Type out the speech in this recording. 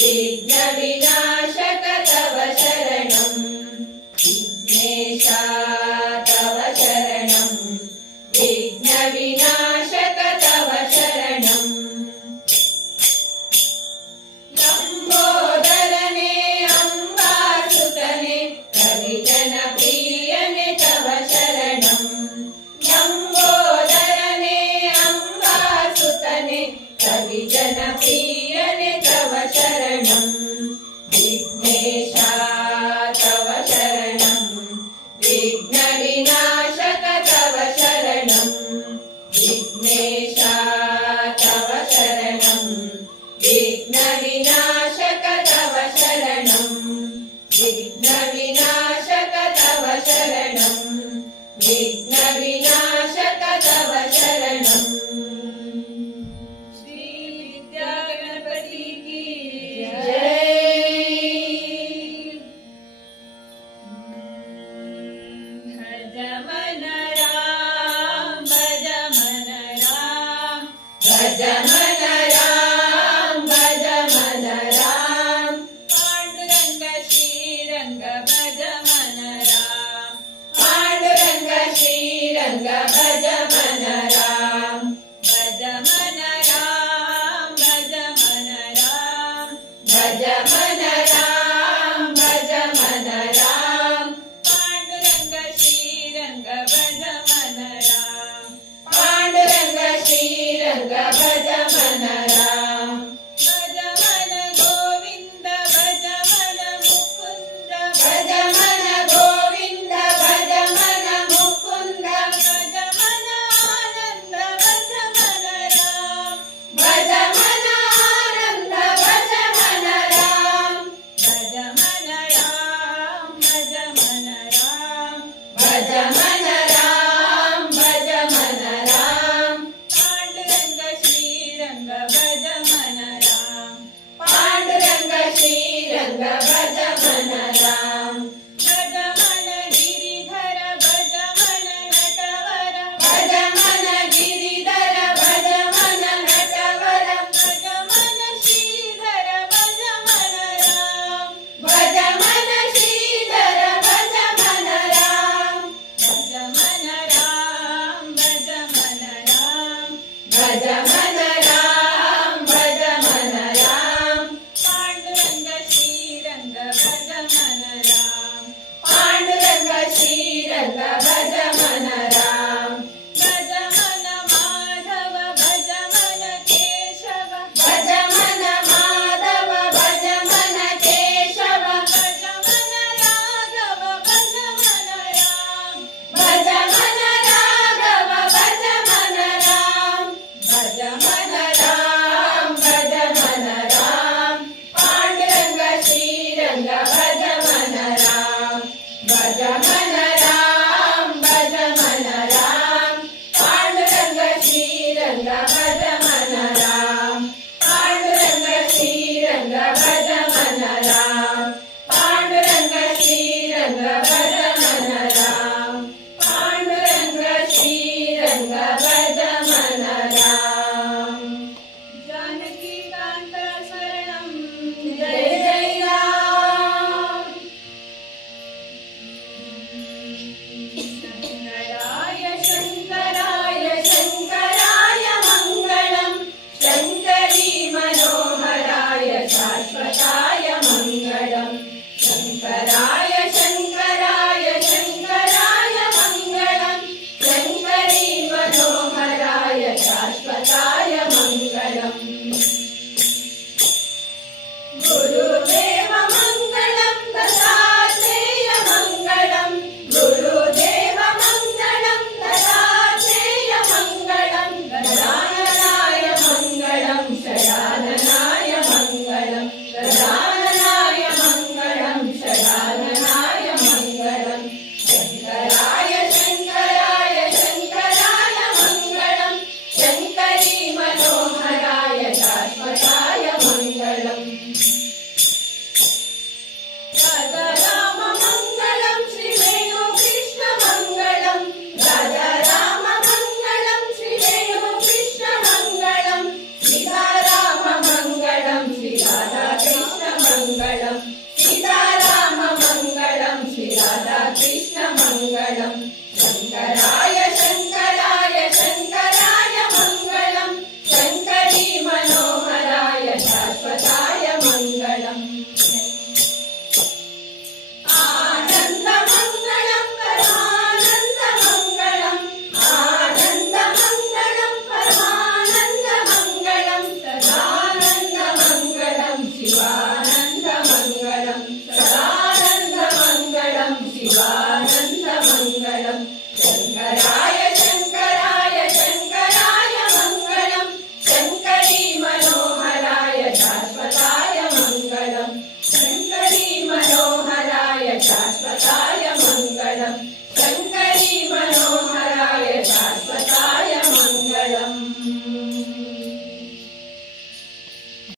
విఘ్న వినాశక తవ శరణం విఘ్నేశా విఘ్న వినాశక